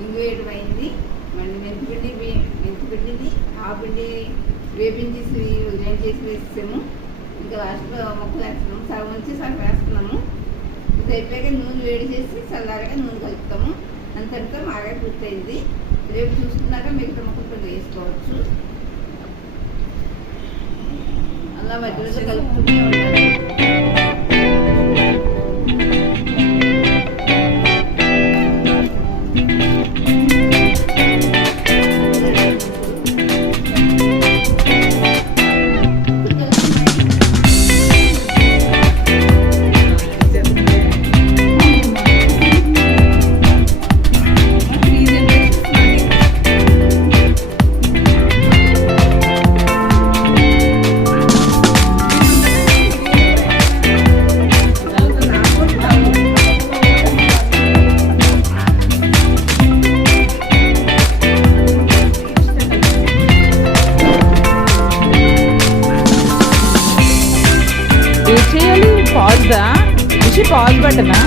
ఇంగు వేయడం అయింది. మళ్ళీ మెంతిపిండిని ఆ పిండి వేపించేసి ఉదయం చేసి వేసేసాము. ఇంకా లాస్ట్లో మొక్కలు వేస్తున్నాము. సగం ఉంచి సగం వేస్తున్నాము. ఇది అయిపోయాక నూనె వేడి చేసి చల్లారగా నూనె కలుపుతాము. అంతటితో బాగా పూర్తయింది. రేపు చూసుకున్నాక మిగతా మొక్కలు వేసుకోవచ్చు. అలా మధ్యలో కలుపుతూనే ఉండాలి. పాజ్ బటనా?